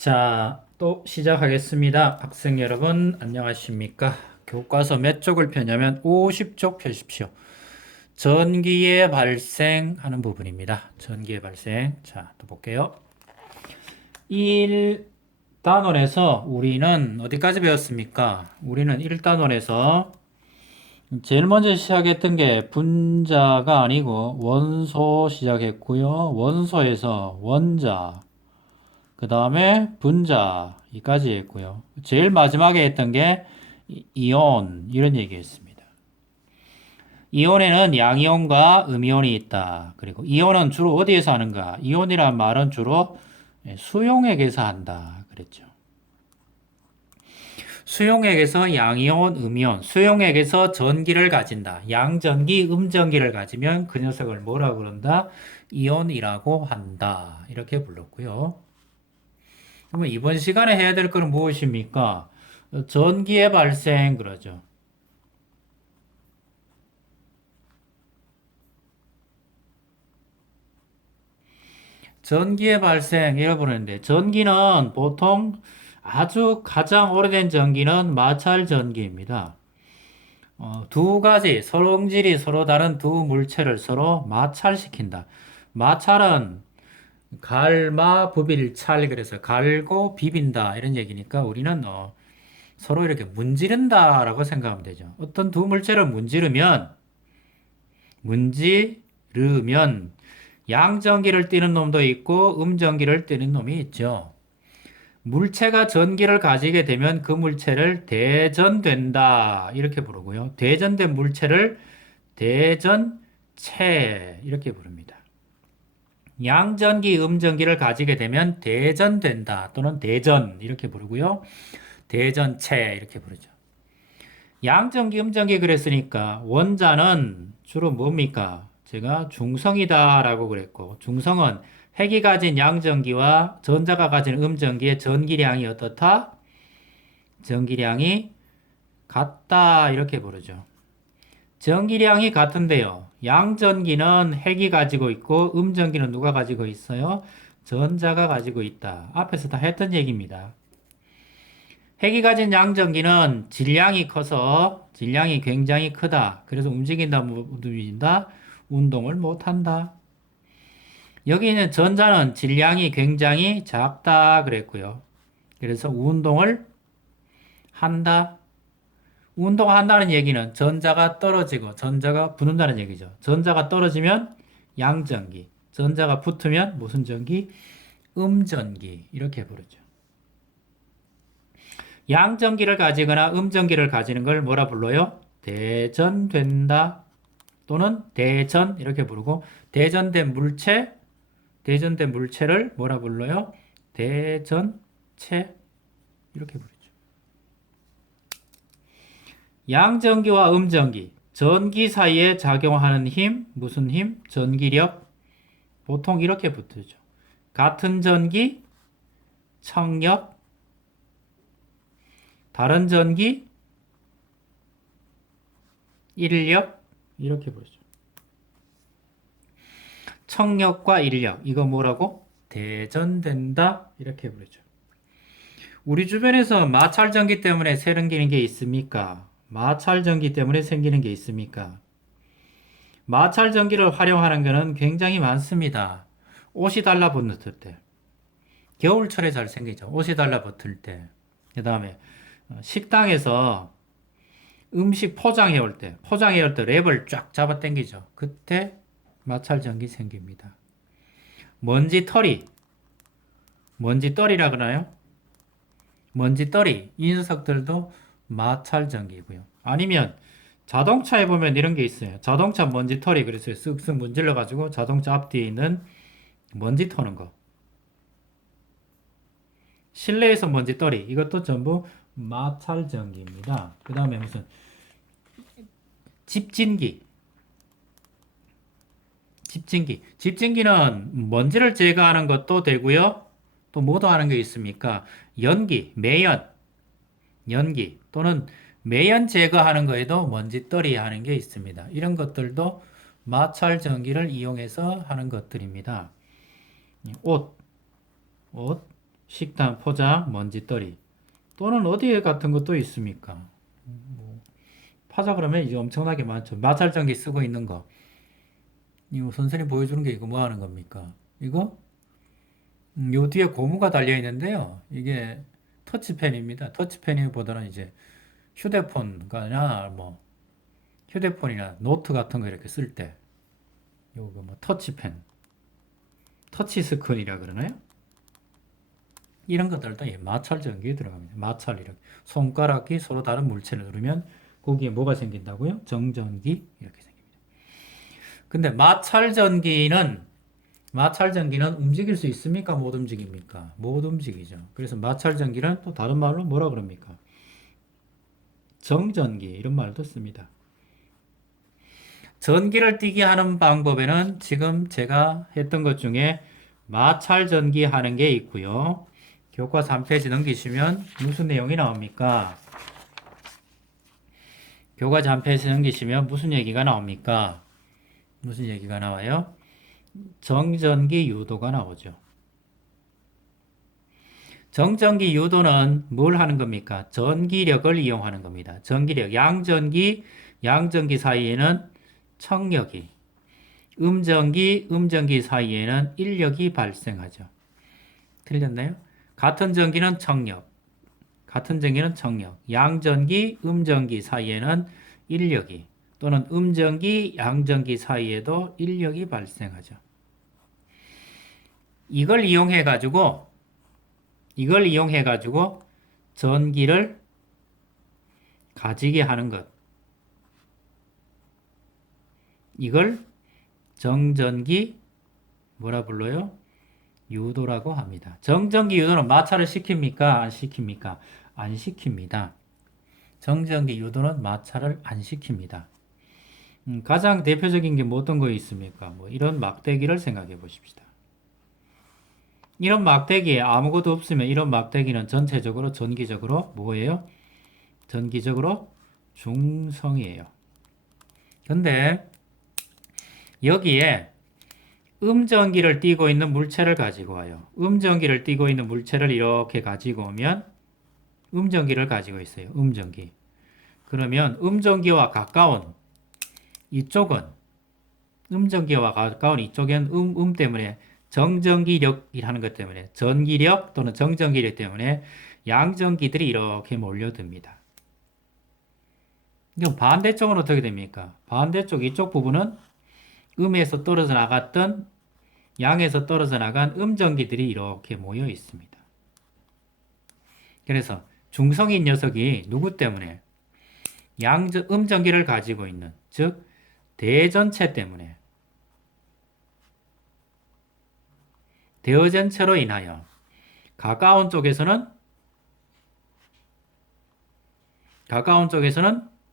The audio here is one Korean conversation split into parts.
자, 또 시작하겠습니다. 학생 여러분, 안녕하십니까? 교과서 몇 쪽을 펴냐면 50쪽 펴십시오. 전기의 발생하는 부분입니다. 전기의 발생. 자, 또 볼게요. 1단원에서 우리는 어디까지 배웠습니까? 우리는 1단원에서 제일 먼저 시작했던 게 분자가 아니고 원소 시작했고요. 원소에서 원자, 그 다음에 분자 이까지 했고요. 제일 마지막에 했던 게 이온 이런 얘기했습니다. 이온에는 양이온과 음이온이 있다. 그리고 이온은 주로 어디에서 하는가? 이온이란 말은 주로 수용액에서 한다. 그랬죠. 수용액에서 양이온, 음이온, 수용액에서 전기를 가진다. 양전기, 음전기를 가지면 그 녀석을 뭐라 그런다? 이온이라고 한다. 이렇게 불렀고요. 그러면 이번 시간에 해야 될 것은 무엇입니까? 전기의 발생 그러죠. 전기의 발생 이래 부르는데 전기는 보통 아주 가장 오래된 전기는 마찰 전기입니다. 두 가지 성질이 서로 다른 두 물체를 서로 마찰시킨다. 마찰은 갈마 부빌찰 그래서 갈고 비빈다 이런 얘기니까 우리는 서로 이렇게 문지른다라고 생각하면 되죠. 어떤 두 물체를 문지르면 양전기를 띠는 놈도 있고 음전기를 띠는 놈이 있죠. 물체가 전기를 가지게 되면 그 물체를 대전된다 이렇게 부르고요. 대전된 물체를 대전체 이렇게 부릅니다. 양전기, 음전기를 가지게 되면 대전된다 또는 대전 이렇게 부르고요. 대전체 이렇게 부르죠. 양전기, 음전기 그랬으니까 원자는 주로 뭡니까? 제가 중성이다라고 그랬고 중성은 핵이 가진 양전기와 전자가 가진 음전기의 전기량이 어떻다? 전기량이 같다 이렇게 부르죠. 전기량이 같은데요. 양전기는 핵이 가지고 있고 음전기는 누가 가지고 있어요? 전자가 가지고 있다. 앞에서 다 했던 얘기입니다. 핵이 가진 양전기는 질량이 커서 질량이 굉장히 크다. 그래서 움직인다, 못 움직인다, 운동을 못 한다. 여기 있는 전자는 질량이 굉장히 작다 그랬고요. 그래서 운동을 한다. 운동한다는 얘기는 전자가 떨어지고 전자가 붙는다는 얘기죠. 전자가 떨어지면 양전기, 전자가 붙으면 무슨 전기? 음전기 이렇게 부르죠. 양전기를 가지거나 음전기를 가지는 걸 뭐라 불러요? 대전된다 또는 대전 이렇게 부르고 대전된 물체를 뭐라 불러요? 대전체 이렇게 부르죠. 양전기와 음전기, 전기 사이에 작용하는 힘, 무슨 힘? 전기력. 보통 이렇게 붙죠. 같은 전기, 청력, 다른 전기, 인력 이렇게 부르죠. 청력과 인력 이거 뭐라고? 대전된다 이렇게 부르죠. 우리 주변에서 마찰전기 때문에 생기는 게 있습니까? 마찰전기 때문에 생기는 게 있습니까? 마찰전기를 활용하는 것은 굉장히 많습니다. 옷이 달라붙을 때, 겨울철에 잘 생기죠. 옷이 달라붙을 때, 그 다음에 식당에서 음식 포장해 올 때 랩을 쫙 잡아 당기죠. 그때 마찰전기 생깁니다. 먼지털이, 먼지떨이라 그러나요? 먼지떨이, 이 녀석들도 마찰전기고요. 아니면 자동차에 보면 이런 게 있어요. 자동차 먼지털이 그래서 쓱쓱 문질러 가지고 자동차 앞뒤에 있는 먼지 터는 거. 실내에서 먼지떨이 이것도 전부 마찰전기입니다. 그 다음에 무슨 집진기. 집진기는 먼지를 제거하는 것도 되고요. 또 뭐도 하는 게 있습니까? 연기 또는 매연 제거하는 거에도 먼지떨이 하는 게 있습니다. 이런 것들도 마찰 전기를 이용해서 하는 것들입니다. 옷, 옷, 식단, 포장, 먼지떨이. 또는 어디에 같은 것도 있습니까? 뭐, 파자 그러면 이제 엄청나게 많죠. 마찰전기 쓰고 있는 거. 이거 선생님 보여주는 게 이거 뭐 하는 겁니까? 이거? 요 뒤에 고무가 달려 있는데요. 이게 터치펜입니다. 터치펜보다는 이제 휴대폰이나 뭐 휴대폰이나 노트 같은 거 이렇게 쓸 때 요거 뭐 터치펜, 터치 스크린이라 그러나요? 이런 것들도 이 마찰 전기에 들어갑니다. 마찰 이렇게 손가락이 서로 다른 물체를 누르면 거기에 뭐가 생긴다고요? 정전기 이렇게 생깁니다. 근데 마찰전기는 움직일 수 있습니까? 못 움직입니까? 못 움직이죠. 그래서 마찰전기는 또 다른 말로 뭐라 그럽니까? 정전기 이런 말도 씁니다. 전기를 띠게 하는 방법에는 지금 제가 했던 것 중에 마찰전기 하는 게 있고요. 교과 3페이지 넘기시면 무슨 내용이 나옵니까? 교과 3페이지 넘기시면 무슨 얘기가 나옵니까? 무슨 얘기가 나와요? 정전기 유도가 나오죠. 정전기 유도는 뭘 하는 겁니까? 전기력을 이용하는 겁니다. 전기력, 양전기 사이에는 청력이, 음전기 사이에는 인력이 발생하죠. 틀렸나요? 같은 전기는 청력, 양전기, 음전기 사이에는 인력이, 또는 음전기, 양전기 사이에도 인력이 발생하죠. 이걸 이용해 가지고 전기를 가지게 하는 것. 이걸 정전기 뭐라 불러요? 유도라고 합니다. 정전기 유도는 마찰을 시킵니까? 안 시킵니까? 안 시킵니다. 정전기 유도는 마찰을 안 시킵니다. 가장 대표적인 게 뭐 어떤 거 있습니까? 뭐 이런 막대기를 생각해 보십시다. 이런 막대기에 아무것도 없으면 이런 막대기는 전체적으로 전기적으로 뭐예요? 전기적으로 중성이에요. 근데 여기에 음전기를 띠고 있는 물체를 가지고 와요. 음전기를 띠고 있는 물체를 이렇게 가지고 오면 음전기를 가지고 있어요. 음전기. 그러면 음전기와 가까운 이쪽은 때문에 정전기력이라는 것 때문에 전기력 또는 정전기력 때문에 양전기들이 이렇게 몰려듭니다. 그럼 반대쪽은 어떻게 됩니까? 반대쪽 이쪽 부분은 음에서 떨어져 나갔던 양에서 떨어져 나간 음전기들이 이렇게 모여 있습니다. 그래서 중성인 녀석이 누구 때문에? 음전기를 가지고 있는, 즉 대전체 때문에, 대전체로 인하여 가까운 쪽에서는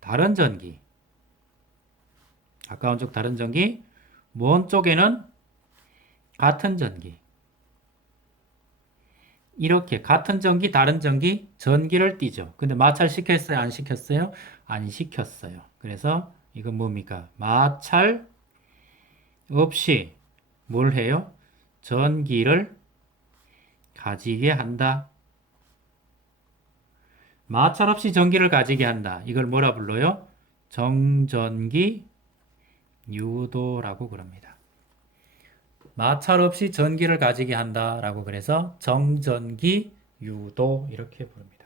다른 전기, 가까운 쪽 다른 전기, 먼 쪽에는 같은 전기. 이렇게 같은 전기, 다른 전기, 전기를 띠죠. 근데 마찰 시켰어요? 안 시켰어요? 안 시켰어요. 그래서 이건 뭡니까? 마찰 없이 뭘 해요? 전기를 가지게 한다. 마찰 없이 전기를 가지게 한다. 이걸 뭐라 불러요? 정전기 유도라고 그럽니다. 마찰 없이 전기를 가지게 한다라고 그래서 정전기 유도 이렇게 부릅니다.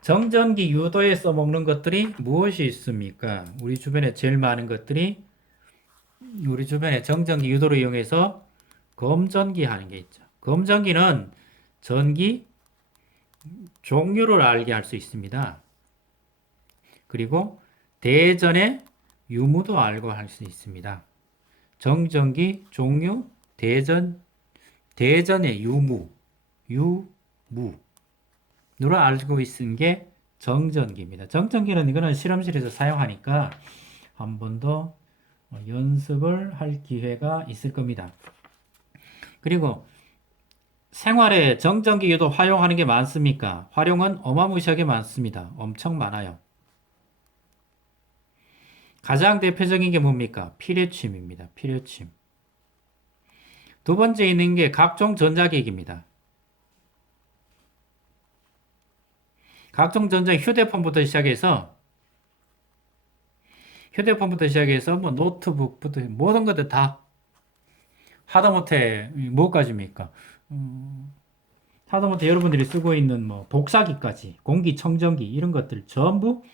정전기 유도에 써먹는 것들이 무엇이 있습니까? 우리 주변에 제일 많은 것들이 우리 주변에 정전기 유도를 이용해서 검전기 하는 게 있죠. 검전기는 전기 종류를 알게 할 수 있습니다. 그리고 대전의 유무도 알고 할 수 있습니다. 정전기 종류 대전의 유무를 알고 있는 게 정전기입니다. 정전기는 이거는 실험실에서 사용하니까 한 번 더 연습을 할 기회가 있을 겁니다. 그리고 생활에 정전기 유도 활용하는 게 많습니까? 활용은 어마무시하게 많습니다. 엄청 많아요. 가장 대표적인 게 뭡니까? 피뢰침입니다. 피뢰침. 두 번째 있는 게 각종 전자기기입니다. 각종 전자 휴대폰부터 시작해서 뭐 노트북부터 모든 것들 다 하다못해 뭐까지입니까? 하다못해 여러분들이 쓰고 있는 뭐 복사기까지 공기청정기 이런 것들 전부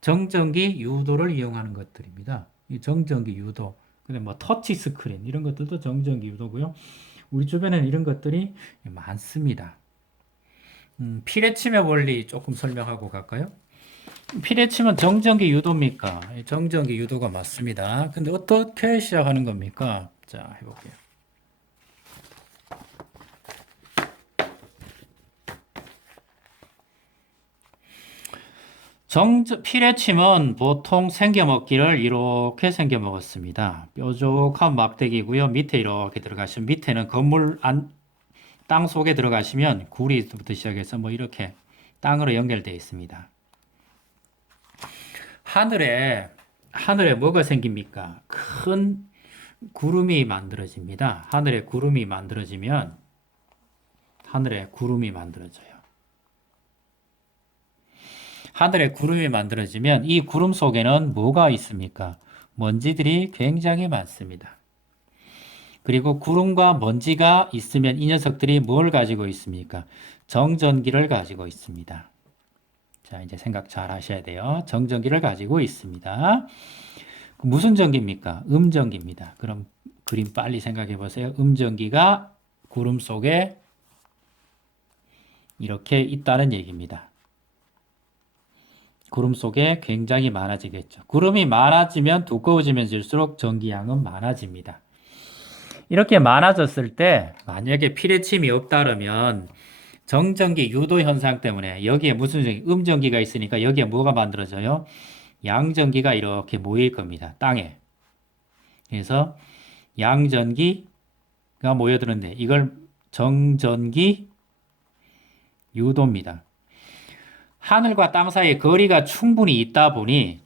정전기 유도를 이용하는 것들입니다. 이 정전기 유도. 근데 뭐 터치 스크린 이런 것들도 정전기 유도고요. 우리 주변에는 이런 것들이 많습니다. 피레침의 원리 조금 설명하고 갈까요? 피레침은 정전기 유도입니까? 정전기 유도가 맞습니다. 근데 어떻게 시작하는 겁니까? 자, 해볼게요. 피레침은 보통 생겨먹기를 이렇게 생겨먹었습니다. 뾰족한 막대기고요. 밑에 이렇게 들어가시면 밑에는 건물 땅 속에 들어가시면 구리부터 시작해서 뭐 이렇게 땅으로 연결되어 있습니다. 하늘에 뭐가 생깁니까? 큰 구름이 만들어집니다. 하늘에 구름이 만들어져요. 하늘에 구름이 만들어지면 이 구름 속에는 뭐가 있습니까? 먼지들이 굉장히 많습니다. 그리고 구름과 먼지가 있으면 이 녀석들이 뭘 가지고 있습니까? 정전기를 가지고 있습니다. 자, 이제 생각 잘 하셔야 돼요. 정전기를 가지고 있습니다. 무슨 전기입니까? 음전기입니다. 그럼 그림 빨리 생각해 보세요. 음전기가 구름 속에 이렇게 있다는 얘기입니다. 구름 속에 굉장히 많아지겠죠. 구름이 많아지면 두꺼워지면 질수록 전기량은 많아집니다. 이렇게 많아졌을 때 만약에 피레침이 없다면 정전기 유도 현상 때문에 여기에 무슨 음전기가 있으니까 여기에 뭐가 만들어져요? 양전기가 이렇게 모일 겁니다. 땅에. 그래서 양전기가 모여드는데 이걸 정전기 유도입니다. 하늘과 땅 사이에 거리가 충분히 있다 보니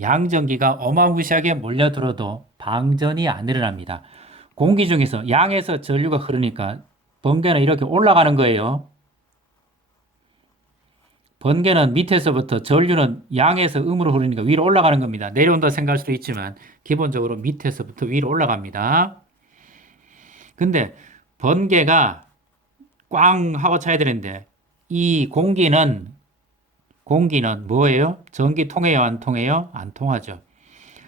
양전기가 어마무시하게 몰려들어도 방전이 안 일어납니다. 공기 중에서 양에서 전류가 흐르니까 번개는 이렇게 올라가는 거예요. 번개는 밑에서부터 전류는 양에서 음으로 흐르니까 위로 올라가는 겁니다. 내려온다 생각할 수도 있지만 기본적으로 밑에서부터 위로 올라갑니다. 근데 번개가 꽝 하고 차야 되는데 이 공기는 뭐예요? 전기 통해요? 안 통해요? 안 통하죠.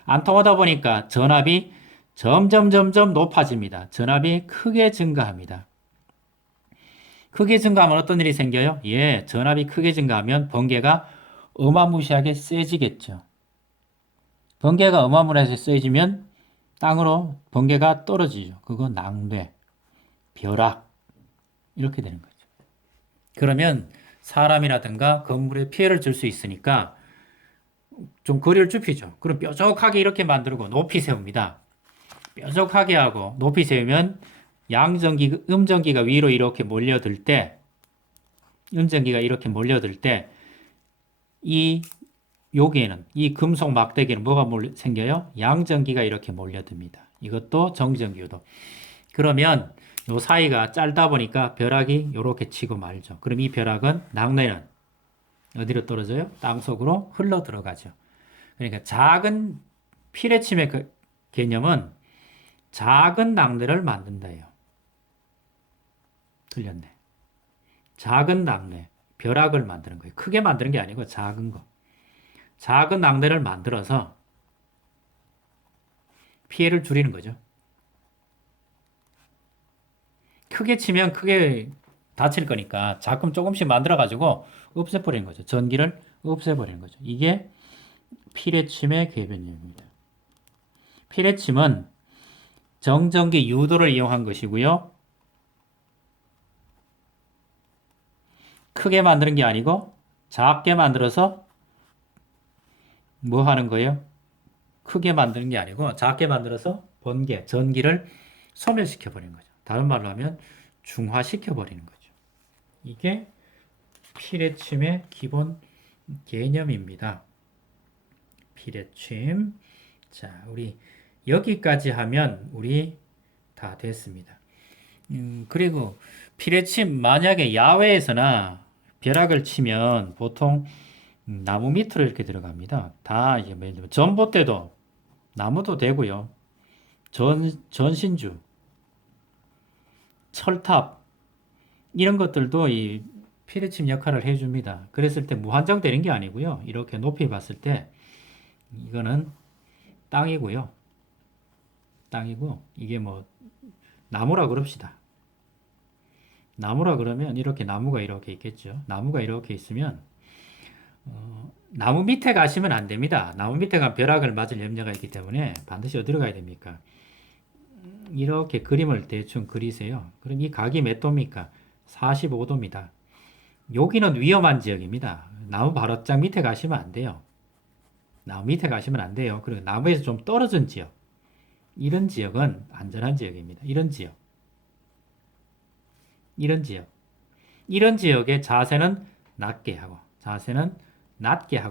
안 통하다 보니까 전압이 점점 높아집니다. 전압이 크게 증가합니다. 크게 증가하면 어떤 일이 생겨요? 전압이 크게 증가하면 번개가 어마무시하게 세지겠죠. 번개가 어마무시하게 세지면 땅으로 번개가 떨어지죠. 그거 낭뢰, 벼락 이렇게 되는 거죠. 그러면 사람이라든가 건물에 피해를 줄 수 있으니까 좀 거리를 좁히죠. 그럼 뾰족하게 이렇게 만들고 높이 세웁니다. 뾰족하게 하고 높이 세우면 음전기가 위로 이렇게 몰려들 때, 여기에는, 이 금속 막대기에는 뭐가 생겨요? 양전기가 이렇게 몰려듭니다. 이것도 정전기 유도. 그러면 요 사이가 짧다 보니까 벼락이 이렇게 치고 말죠. 그럼 이 벼락은 낙뢰는 어디로 떨어져요? 땅속으로 흘러 들어가죠. 그러니까 작은 피레침의 개념은 작은 낙뢰를 만든다예요. 틀렸네. 작은 낙뢰, 벼락을 만드는 거예요. 크게 만드는 게 아니고 작은 거. 작은 낙뢰를 만들어서 피해를 줄이는 거죠. 크게 치면 크게 다칠 거니까 조금씩 만들어가지고 없애버리는 거죠. 전기를 없애버리는 거죠. 이게 피레침의 개변입니다. 피레침은 정전기 유도를 이용한 것이고요. 크게 만드는 게 아니고 작게 만들어서 뭐 하는 거예요? 크게 만드는 게 아니고 작게 만들어서 전기를 소멸시켜 버리는 거죠. 다른 말로 하면 중화시켜 버리는 거죠. 이게 피레침의 기본 개념입니다. 피레침. 자, 우리 여기까지 하면 우리 다 됐습니다. 그리고 피레침 만약에 야외에서나 벼락을 치면 보통 나무 밑으로 이렇게 들어갑니다. 다 이제 뭐 예를 들면 전봇대도 나무도 되고요. 전신주, 철탑 이런 것들도 이 피리침 역할을 해줍니다. 그랬을 때 무한정 되는 게 아니고요. 이렇게 높이 봤을 때 이거는 땅이고요. 땅이고 이게 뭐 나무라 그럽시다. 나무라 그러면 이렇게 나무가 이렇게 있겠죠. 나무가 이렇게 있으면 나무 밑에 가시면 안 됩니다. 나무 밑에 가면 벼락을 맞을 염려가 있기 때문에 반드시 어디로 가야 됩니까? 이렇게 그림을 대충 그리세요. 그럼 이 각이 몇 도입니까? 45도입니다. 여기는 위험한 지역입니다. 나무 바로 짝 밑에 가시면 안 돼요. 나무 밑에 가시면 안 돼요. 그리고 나무에서 좀 떨어진 지역. 이런 지역은 안전한 지역입니다. 이런 지역. 이런 지역. 이런 지역의 자세는 낮게 하고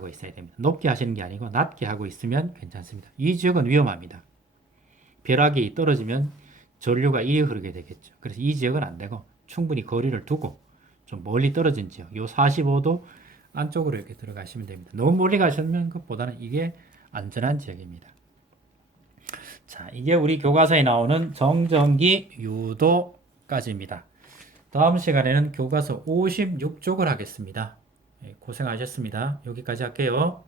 있어야 됩니다. 높게 하시는 게 아니고 낮게 하고 있으면 괜찮습니다. 이 지역은 위험합니다. 벼락이 떨어지면 전류가 이리 흐르게 되겠죠. 그래서 이 지역은 안 되고 충분히 거리를 두고 좀 멀리 떨어진 지역, 요 45도 안쪽으로 이렇게 들어가시면 됩니다. 너무 멀리 가시면 것보다는 이게 안전한 지역입니다. 자, 이게 우리 교과서에 나오는 정전기 유도까지입니다. 다음 시간에는 교과서 56쪽을 하겠습니다. 고생하셨습니다. 여기까지 할게요.